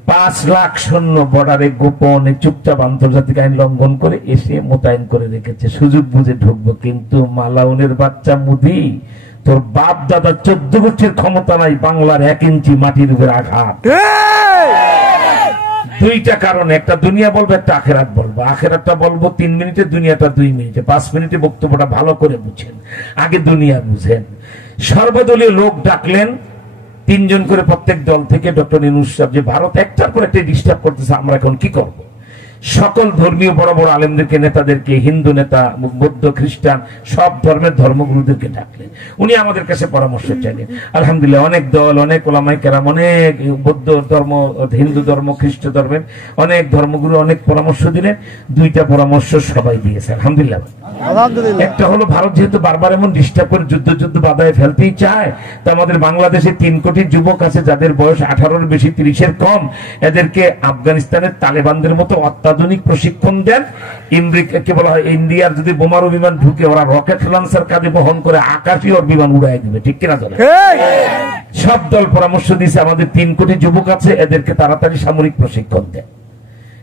5 লাখ সৈন্য বর্ডারে গোপনে চুপচাপ আন্তর্জাতিক আইন লঙ্ঘন করে এসে মোতায়েন করে রেখেছে, সুযোগ বুঝে ঢুকবো। কিন্তু মালাউনের বাচ্চা মুদি, তোর বাপ দাদা 14 গোষ্ঠীর ক্ষমতা নাই বাংলার 1 ইঞ্চি মাটির উপর আঘাত। 2টা কারণ, একটা দুনিয়া বলবো, একটা আখেরাত বলবো। আখেরাতটা বলবো 3 মিনিটে, দুনিয়াটা 2 মিনিটে। 5 মিনিটে বক্তব্যটা ভালো করে বুঝেন, আগে দুনিয়া বুঝেন। সর্বদলীয় লোক ডাকলেন, 3 জন করে প্রত্যেক দল থেকে। ডক্টর ইউনূস সাহেব যে ভারত একটার পর একটা ডিস্টার্ব করতেছে, আমরা এখন কি করব? সকল ধর্মীয় বড় বড় আলেমদেরকে, নেতাদেরকে, হিন্দু নেতা, বৌদ্ধ, খ্রিস্টান, সব ধর্মের ধর্মগুরুদেরকে ডাকলেন। উনি আমাদের কাছে পরামর্শ চাইলেন। আলহামদুলিল্লাহ অনেক দল, অনেক ওলামায়ে কেরাম, অনেক বৌদ্ধ ধর্ম, হিন্দু ধর্ম, খ্রিস্ট ধর্মের অনেক ধর্মগুরু অনেক পরামর্শ দিলেন। 2টা পরামর্শ সবাই দিয়েছে, আলহামদুলিল্লাহ। একটা হলো, ভারত যেহেতু বারবার এমন ডিস্টার্ব করে যুদ্ধ বাধায় ফেলতেই চায়, তা আমাদের বাংলাদেশে 3 কোটি যুবক আছে যাদের বয়স 18-এর বেশি, 30-এর কম, এদেরকে আফগানিস্তানের তালেবানদের মতো অত্যাধুনিক প্রশিক্ষণ দেন। কি বলা হয়, ইন্ডিয়ার যদি বোমারু বিমান ঢুকে, ওরা রকেট লঞ্চার কাঁধে বহন করে আকাশী ওর বিমান উড়াই দিবে। ঠিক কিনা? চলে। সব দল পরামর্শ দিয়েছে, আমাদের 3 কোটি যুবক আছে, এদেরকে তাড়াতাড়ি সামরিক প্রশিক্ষণ দেন,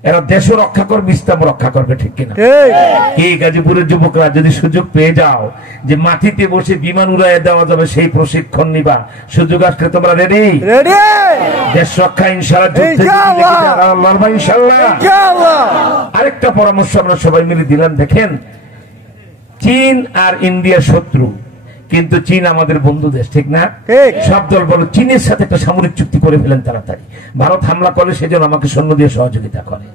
এরা দেশ রক্ষা করবে, ইসলাম রক্ষা করবে। ঠিক কিনা? এই গাজীপুরের যুবকরা যদি সুযোগ পেয়ে যাও যে মাটিতে বসে বিমান উড়াইয়া দেওয়া যাবে, সেই প্রশিক্ষণ নিবা। সুযোগ আসলে তোমরা রেডি? দেশ রক্ষা ইনশাআল্লাহ। আরেকটা পরামর্শ আমরা সবাই মিলে দিলাম। দেখেন, চীন আর ইন্ডিয়া শত্রু, কিন্তু চীন আমাদের বন্ধু দেশ। ঠিক না? সব দল বলো চীনের সাথে একটা সামরিক চুক্তি করে ফেলেন তাড়াতাড়ি। ভারত হামলা করে, সেজন্য আমাকে সৈন্য দিয়ে সহযোগিতা করে।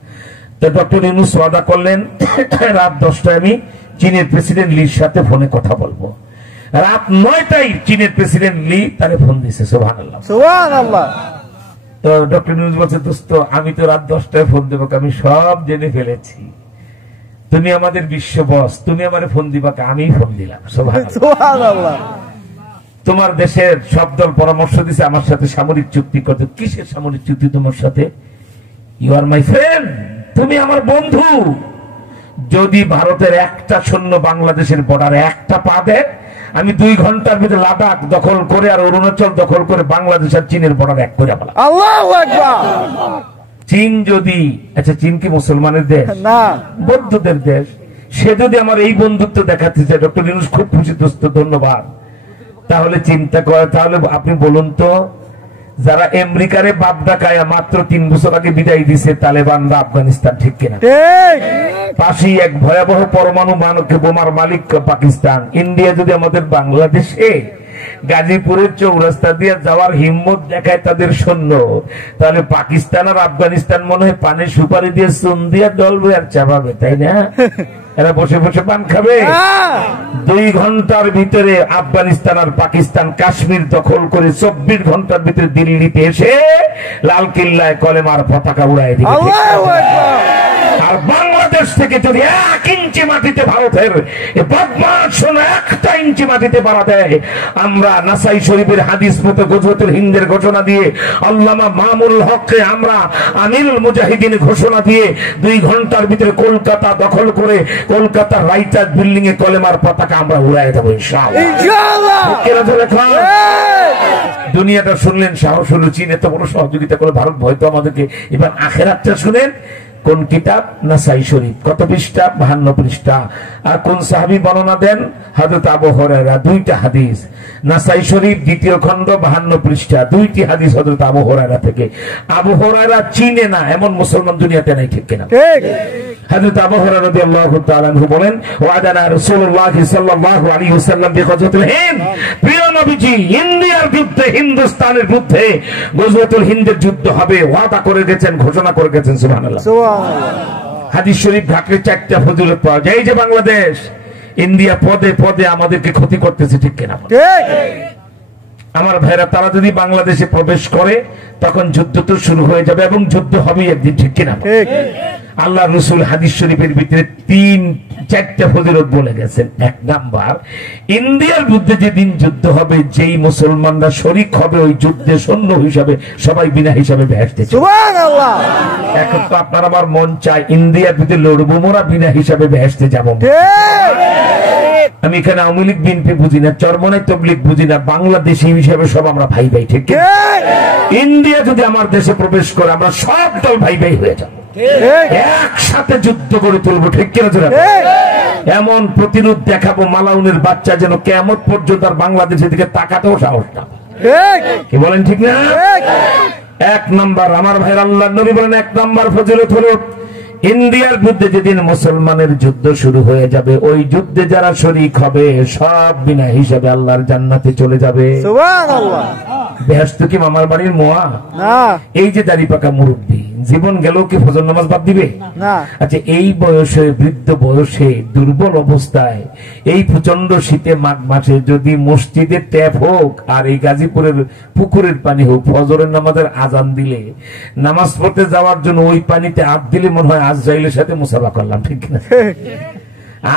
তো ডক্টর ইউনূস ওয়াদা করলেন, রাত 10টায় আমি চীনের প্রেসিডেন্ট লির সাথে ফোনে কথা বলবো। রাত 9টায় চীনের প্রেসিডেন্ট লি তারে ফোন দিছে। সুবহানাল্লাহ, সুবহানাল্লাহ। তো ডক্টর ইউনূস বলছে, দোস্ত আমি তো রাত 10টায় ফোন দেবো, আমি সব জেনে ফেলেছি, তুমি আমাদের বিশ্ব বস, তুমি আমারে ফোন দিবা, আমি ফোন দিলাম। সুবহানাল্লাহ। তোমার দেশের সব দল পরামর্শ দিছে আমার সাথে সামরিক চুক্তি করতে। কিসের সামরিক চুক্তি তোমার সাথে? ইউ আর মাই ফ্রেন্ড, তুমি আমার বন্ধু। যদি ভারতের একটা সৈন্য বাংলাদেশের বর্ডারে একটা পা দেয়, আমি 2 ঘন্টার ভিতরে লাদাখ দখল করে আর অরুণাচল দখল করে বাংলাদেশ আর চীনের বর্ডার এক করে ফেলা। আল্লাহু আকবার। চীন যদি, আচ্ছা চীন কি মুসলমানের দেশ না, বৌদ্ধদের দেশ, সে যদি আমার এই বন্ধুত্ব দেখাতে চায়, ডক্টর ইউনূস খুব খুশি, দোস্ত ধন্যবাদ। তাহলে চিন্তা করে, তাহলে আপনি বলুন তো, যারা আমেরিকারে বাপ ডাকায়া মাত্র 3 বছর আগে বিদায় দিছে তালেবানরা আফগানিস্তান। ঠিক কিনা? পাশেই এক ভয়াবহ পরমাণু বোমার মালিক পাকিস্তান। ইন্ডিয়া যদি আমাদের বাংলাদেশে গাজীপুরের চৌরাস্তা দিয়ে যাওয়ার হিম্মত দেখায় তাদের সৈন্য, তাহলে পাকিস্তান আর আফগানিস্তান মনে হয় পানে সুপারি দিয়ে চুন দিয়ে ডলবে আর চাপাবে, তাই না? এরা বসে বসে পান খাবে। 2 ঘন্টার ভিতরে আফগানিস্তান আর পাকিস্তান কাশ্মীর দখল করে 24 ঘন্টার ভিতরে দিল্লিতে এসে লাল কিল্লায় কলেমার পতাকা উড়াই দিবে। আর বাংলাদেশ থেকে যদি 1 ইঞ্চি মাটিতে ভারতের বদমাশ 1টা ইঞ্চি মাটিতে পাড়া দেয়, আমরা নাসাই শরীফের হাদিস মতো গজওয়াতুল হিন্দের ঘোষণা দিয়ে, আল্লামা মামুল হককে আমরা আমিরুল মুজাহিদিন ঘোষণা দিয়ে 2 ঘন্টার ভিতরে কলকাতা দখল করে কলকাতার রাইটার বিল্ডিং এ কলেমার পতাকা আমরা উড়াই দেবো ইনশাআল্লাহ। দুনিয়াটা শুনলেন, সাহস হলো, চীন এত বড় সহযোগিতা করে, ভারত ভয় তো আমাদেরকে। এবার আখিরাতটা শুনেন, কোন কিতাব? নাসাই শরীফ। কত পৃষ্ঠা? 52 পৃষ্ঠা। আর কোন সাহাবী বর্ণনা দেন? হযরত আবু হুরায়রা। 2টা হাদিস। নাসাই শরীফ 2য় খণ্ড 52 পৃষ্ঠা, 2টি হাদিস হযরত আবু হুরায়রা থেকে। আবু হুরায়রা চিনে না এমন মুসলমান দুনিয়াতে নাই, ঠিক কিনা? ঠিক। হযরত আবু হুরায়রা রাদিয়াল্লাহু তাআলা আনহু বলেন, ওয়াদানা রাসূলুল্লাহ সাল্লাল্লাহু আলাইহি ওয়াসাল্লাম বিগজওয়াতুল হিন্দ, প্রিয় নবীজি ইন্ডিয়ার যুদ্ধে, হিন্দুস্তানের যুদ্ধে, গজওয়াতুল হিন্দের যুদ্ধ হবে ওয়াদা করে গেছেন, ঘোষণা করে গেছেন। সুবহানাল্লাহ। হাদিস শরীফ ঘাটলে 4টা ফজিলত পাওয়া যায়। এই যে বাংলাদেশ, ইন্ডিয়া পদে পদে আমাদেরকে ক্ষতি করতেছে, ঠিক কিনা? আমার ভাইরা, তারা যদি বাংলাদেশে প্রবেশ করে তখন যুদ্ধ তো শুরু হয়ে যাবে এবং যুদ্ধ হবে একদিন, ঠিক কিনা? আল্লাহ রসুল হাদিস শরীফের ভিতরে 3-4টা ফজিলত বলে গেছেন। 1 নাম্বার, ইন্ডিয়ার বিরুদ্ধে যেদিন যুদ্ধ হবে, যেই মুসলমানরা শরীক হবে ওই যুদ্ধে সৈন্য হিসাবে, সবাই বিনা হিসাবে বেহেশতে যাবে। সুবহানাল্লাহ। এখন তো আপনার আমার মন চায় ইন্ডিয়ার বিরুদ্ধে লড়বো, মোরা বিনা হিসাবে বেহেশতে যাব। আমি এখানে আওয়ামী লীগ বিএনপি বুঝি না, চরমনাই তবলিগ বুঝি না, বাংলাদেশি হিসাবে সব আমরা ভাই ভাই, ঠিক কিনা? ইন্ডিয়া যদি আমার দেশে প্রবেশ করে আমরা সব দল ভাই ভাই হয়ে যাব, একসাথে যুদ্ধ করে তুলবো, ঠিক কিনা? এমন প্রতিরোধ দেখাবো মালাউনের বাচ্চা যেন কিয়ামত পর্যন্ত আর বাংলাদেশের দিকে তাকাতেও সাহস না। কি বলেন, ঠিক না? 1 নাম্বার, আমার ভাই আল্লাহর নবী বলেন 1 নাম্বার ফজিলত হলো, ইন্ডিয়ার বিরুদ্ধে যেদিন মুসলমানের যুদ্ধ শুরু হয়ে যাবে ওই যুদ্ধে যারা শরীক হবে সব বিনা হিসাবে আল্লাহর জান্নাতে চলে যাবে। সুবহানাল্লাহ। বেহেশত কি মামার বাড়ির মোয়া? না। এই যে দাড়ি পাকা মুরব্বী, জীবন গেল কি ফজর নামাজ বাদ দিবে? না। আচ্ছা, এই বয়সে, বৃদ্ধ বয়সে, দুর্বল অবস্থায়, এই প্রচন্ড শীতে মাঘ মাসে যদি মসজিদের ট্যাপ হোক আর এই গাজীপুরের পুকুরের পানি হোক, ফজরের নামাজের আজান দিলে নামাজ পড়তে যাওয়ার জন্য ওই পানিতে হাত দিলে মনে হয় আজরাইলের সাথে মুসাফা করলাম, ঠিক না?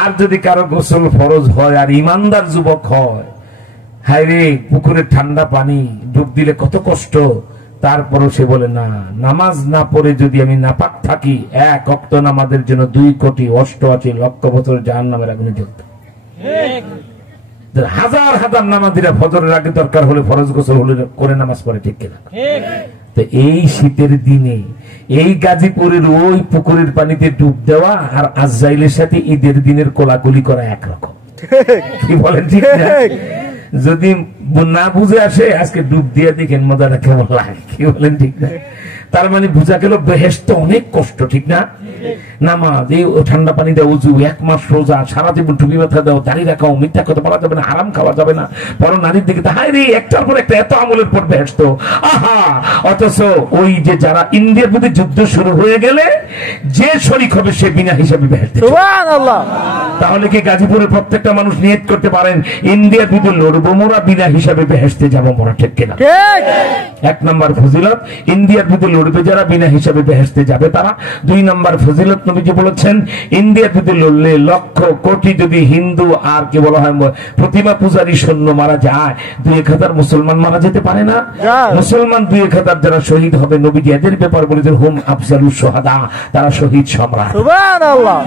আর যদি কারো গোসল ফরজ হয় আর ইমানদার যুবক হয়, হায় রে, পুকুরের ঠান্ডা পানি ডুব দিলে কত কষ্ট, তারপরও সে বলে না, নামাজ না পড়ে যদি আমি নাপাক থাকি 1 ওয়াক্ত নামাজের জন্য 2,88,00,000 বছর জাহান্নামের আগুনে জ্বলতে। হাজার হাজার নামাজিরা ফজরের আগে দরকার হলে ফরজ গোসল হলে করে নামাজ পড়ে, ঠিক কিনা? তো এই শীতের দিনে এই গাজীপুরের ওই পুকুরের পানিতে ডুব দেওয়া আর আজরাইলের সাথে ঈদের দিনের কোলাকুলি করা একরকম, কি বলেন, ঠিক না? যদি না বুঝে আসে আজকে ডুব দিয়ে দেখেন মজাটা কেমন লাগে, কি বলেন, ঠিক না? তার মানে বুঝা গেল বেহেশত অনেক কষ্ট, ঠিক না? নামাজ, এই ঠান্ডা পানি দেওয়া, উজু, 1 মাস রোজা, সারা জীবন টুপি মাথা দাও, দাড়ি রাখাও, মিথ্যা কথা বলা যাবে না, হারাম খাওয়া যাবে না, বড় নারীর দিকে হায় রে, একটার পর একটা এত আমলের পর বেহেশত। আহা, অথচ ওই যে যারা ইন্ডিয়ার প্রতি যুদ্ধ শুরু হয়ে গেলে যে শরীক হবে সে বিনা হিসাবে বেহেশত। সুবহানাল্লাহ। তাহলে কি গাজীপুরের প্রত্যেকটা মানুষ নিয়ত করতে পারেন ইন্ডিয়ার বিরুদ্ধে লড়বো, মোরা বিনা হিসাবে বেহেশতে যাবো, মোরা, ঠিক কিনা? 1 নাম্বার ফজিলত, ইন্ডিয়ার বিরুদ্ধে লড়বে যারা বিনা হিসাবে বেহেশতে যাবে তারা। 2 নাম্বার ফজিলত, নবীজি বলেছেন ইন্ডিয়ার বিরুদ্ধে লড়লে 1,00,000 কোটি যদি হিন্দু আর কি বলা হয় প্রতিমা পূজারী সৈন্য মারা যায়, 2,000 মুসলমান মারা যেতে পারে না? মুসলমান 2,000 যারা শহীদ হবে, নবীজি এদের ব্যাপার বলেছেন হুম আফজালুস শুহাদা, তারা শহীদ সম্রাট। সুবহানাল্লাহ।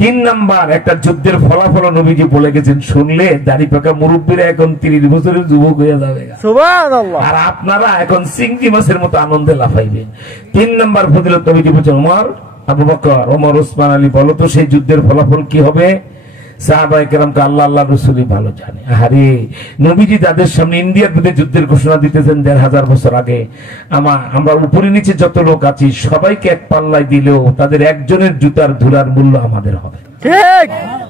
3 নাম্বার, একটা যুদ্ধের ফলাফল নবীজি বলে গেছেন, শুনলে দাড়ি পাকা মুরব্বীরা এখন 30 বছরের যুবক হয়ে যাবে, সুবহানাল্লাহ, আর আপনারা এখন চিংড়ি মাছের মতো আনন্দে লাফাইবেন। 3 নাম্বার ফজিলত, নবীজি বলেছেন ওমর, আবু বকর, ওমর, ওসমান আলী, বলো তো সেই যুদ্ধের ফলাফল কি হবে? সাহাবায়ে কেরামকে আল্লাহ আল্লাহ রাসূলই ভালো জানে। আরে নবীজি তাদের সামনে ইন্ডিয়ার বিরুদ্ধে যুদ্ধের ঘোষণা দিতেছেন 1,500 বছর আগে। আমরা উপরে নিচে যত লোক আছি সবাইকে এক পাল্লায় দিলেও তাদের একজনের জুতার ধুলার মূল্য আমাদের হবে, ঠিক?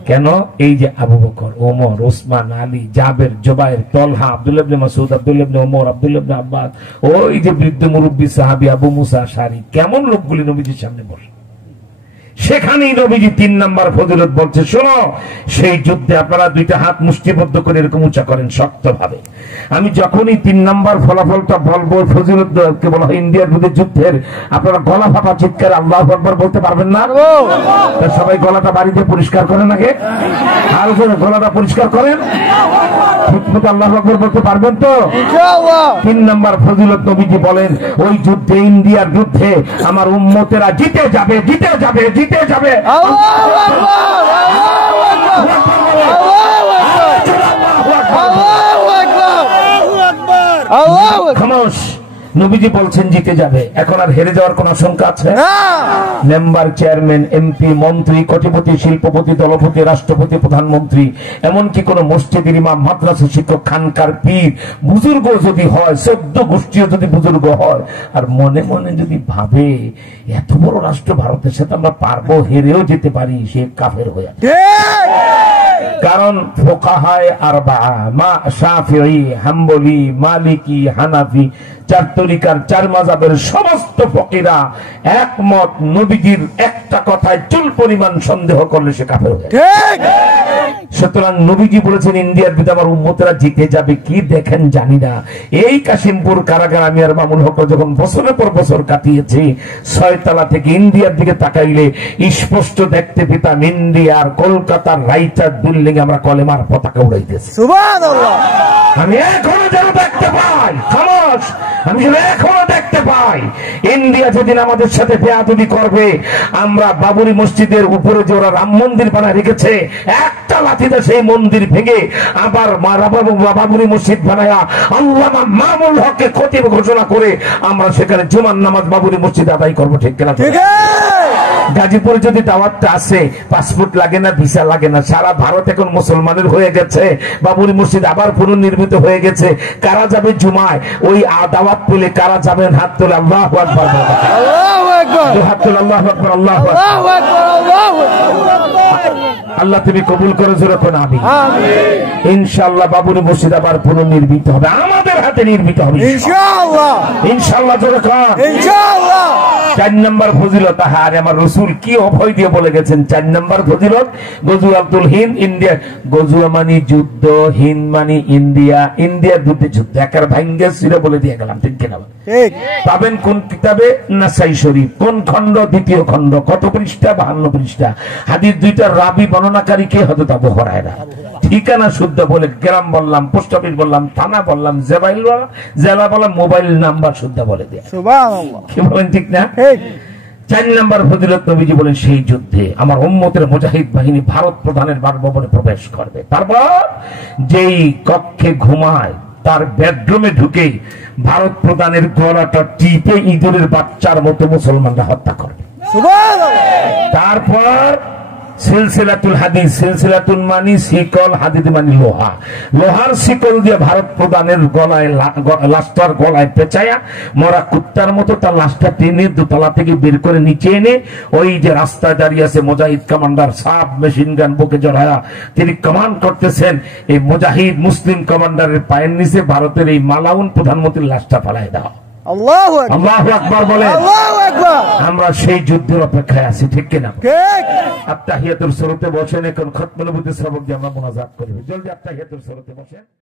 কেন? এই যে আবু বকর, ওমর, ওসমান, আলী, জাবের, জুবাইর, তলহা, আব্দুল্লাহ ইবনে মাসউদ, আব্দুল্লাহ ইবনে ওমর, আব্দুল্লাহ ইবনে আব্বাস, ওই যে বৃদ্ধ মুরব্বী সাহাবী আবু মুসা আশআরী, কেমন লোকগুলি নবীজির সামনে বসে। সেখানেই নবীজি 3 নম্বর ফজিলত বলছে, শোনো সেই যুদ্ধে আপনারা দুইটা হাত মুষ্টিবদ্ধ করে এরকম উঁচা করেন শক্ত ভাবে। আমি যখনই 3 নম্বর ফলাফলটা বলবো, ফজিলত কে বলা হয় ইন্ডিয়ার বিরুদ্ধে যুদ্ধের, আপনারা গলা ফাটা চিৎকার আল্লাহু আকবার বলতে পারবেন না? সবাই গলাটা বাড়িতে পরিষ্কার করেন আগে, আর গলাটা পরিষ্কার করেন, ঠিকমতো আল্লাহু আকবার বলতে পারবেন তো? 3 নম্বর ফজিলত নবীজি বলেন, ওই যুদ্ধে, ইন্ডিয়ার যুদ্ধে আমার উম্মতেরা জিতে যাবে, জিতে যাবে, জিতে যাবে। খামোশ, নবীজি বলছেন জিতে যাবে, এখন আর হেরে যাওয়ার কোন আশঙ্কা আছে? মেম্বার, চেয়ারম্যান, এমপি, মন্ত্রী, কোটিপতি, শিল্পপতি, দলপতি, রাষ্ট্রপতি, প্রধানমন্ত্রী, এমনকি কোন মসজিদের ইমাম, মাদ্রাসা শিক্ষক, খানকার পীর, বুজুর্গ যদি হয়, 14 গোষ্ঠীও যদি বুজুর্গ হয়, আর মনে মনে যদি ভাবে এত বড় রাষ্ট্র ভারতের সাথে আমরা পারবো, হেরেও যেতে পারি, সে কাফের হয়ে যায়। কারণ ফুকাহায়ে আরবা, শাফিঈ, হাম্বলি, মালিকি, হানাফি, 4 তরিকার 4 মাযহাবের সমস্ত ফকিরা একমত, নবীজির একটা কথায় চুল পরিমাণ সন্দেহ করলে সে কাফের হয়ে যায়। সুতরাং নবীজি বলেছেন ইন্ডিয়ার বিরুদ্ধে আমার উম্মতেরা জিতে যাবে। কি দেখেন জানি না, এই কাশিমপুর কারাগার আমি আর মামুন হক যখন বছরের পর বছর কাটিয়েছি, 6 তলা থেকে ইন্ডিয়ার দিকে তাকাইলে স্পষ্ট দেখতে পেতাম ইন্ডিয়ার কলকাতার রাইটার বিল্ডিং আমরা কলেমার পতাকা উড়াইতেছি। সুবহানাল্লাহ। আমি এখনো যেন দেখতে পাই, খামোশ, আমি যেন এখনো দেখতে পাই ইন্ডিয়া যেদিন আমাদের সাথে বেয়াদবি করবে, আমরা বাবরি মসজিদের উপরে যে ওরা রাম মন্দির বানায় রেখেছে, একটা লাঠিতে সেই মন্দির ভেঙে আবার বাবরি মসজিদ বানায়া আল্লামা মামুনুল হককে খতিব ঘোষণা করে আমরা সেখানে জুমার নামাজ বাবরি মসজিদ আদায় করবো। ঠিক কিনা? গাজীপুরে যদি দাওয়াতটা আসে, পাসপোর্ট লাগে না, ভিসা লাগে না, সারা ভারত এখন মুসলমানের হয়ে গেছে, বাবরি মসজিদ আবার পুনর্নির্মিত হয়ে গেছে, কারা যাবে জুমায়? ওই দাওয়াত পেলে কারা যাবেন? হাত তোলে, আল্লাহু আকবার, আল্লাহু আকবার, হাত তোলে, আল্লাহু আকবার, আল্লাহু আকবার, আল্লাহু আকবার। আল্লাহ তুমি কবুল করে জোরে কোন আমিন। ইনশাআল্লাহ বাবরি মসজিদ আবার পুনর্নির্মিত হবে, আমাদের হাতে নির্মিত হবে ইনশাআল্লাহ, ইনশাআল্লাহ জোরে কোন ইনশাআল্লাহ। 4 নম্বর ফজিলত, আরে আমার রাসূল কি অভয় দিয়ে বলে গেছেন, 4 নম্বর ফজিলত গজওয়াতুল হিন্দ। ইন্ডিয়া, গজওয়া মানে যুদ্ধ, হিন্দ মানে ইন্ডিয়া, ইন্ডিয়ার যুদ্ধে যুদ্ধ একার ভাঙ্গে ছিল বলে দিয়ে গেলাম। ঠিক কিনা? ঠিক। পাবেন কোন কিতাবে? নাসাই শরীফ। কোন খণ্ড? 2য় খণ্ড। কত পৃষ্ঠা? 52 পৃষ্ঠা। হাদিস 2টার রাবি বর্ণনাকারী কে? হযরত আবু হুরায়রা। ঠিকানা শুদ্ধ বলে, গ্রাম বললাম, পোস্ট অফিস বললাম, থানা বললাম, জেলা বললাম, মোবাইল নাম্বার শুদ্ধ বলে দেয়া। সুবহানাল্লাহ। কি বলেন? ঠিক না? ঠিক। 4 নম্বর ফজিলত নবীজি বলেন সেই যুদ্ধে আমার উম্মতের মুজাহিদ বাহিনী ভারত প্রধানের বাসভবনে প্রবেশ করবে। তারপর যেই কক্ষে ঘুমায় তার বেডরুমে ঢুকেই ভারত প্রধানের গলাটা টিপে ইঁদুরের বাচ্চার মতো মুসলমানরা হত্যা করবে। সুবহানাল্লাহ। তারপর সিলসিলাতুল হাদিস, সিলসিলাতুল মানি শিকল, হাদিদ মানি লোহা, লোহার শিকল দিয়ে ভারত প্রধানের গলায়, লাশটার গলায় পেঁচায়া মরা কুত্তার মতো তার লাশটা টেনে 2 তলা থেকে বের করে নিচে এনে ওই যে রাস্তায় দাঁড়িয়ে আছে মুজাহিদ কমান্ডার, সাব মেশিন গান বুকে জড়ায়া তিনি কমান্ড করতেছেন, এই মুজাহিদ মুসলিম কমান্ডারের পায়ের নিচে ভারতের এই মালাউন প্রধানমন্ত্রীর লাশটা ফেলায় দাও। আল্লাহু আকবার, আল্লাহু আকবার বলে। আল্লাহু আকবার। আমরা সেই যুদ্ধের অপেক্ষায় আছি। ঠিক কিনা? ঠিক। আত্তাহিয়াতুর সুরতে বসেন, এখন খতমুল নবুয়্যত শ্রবণ দিয়ে আমরা মুনাজাত করি। জলদি আত্তাহিয়াতুর সুরতে বসেন।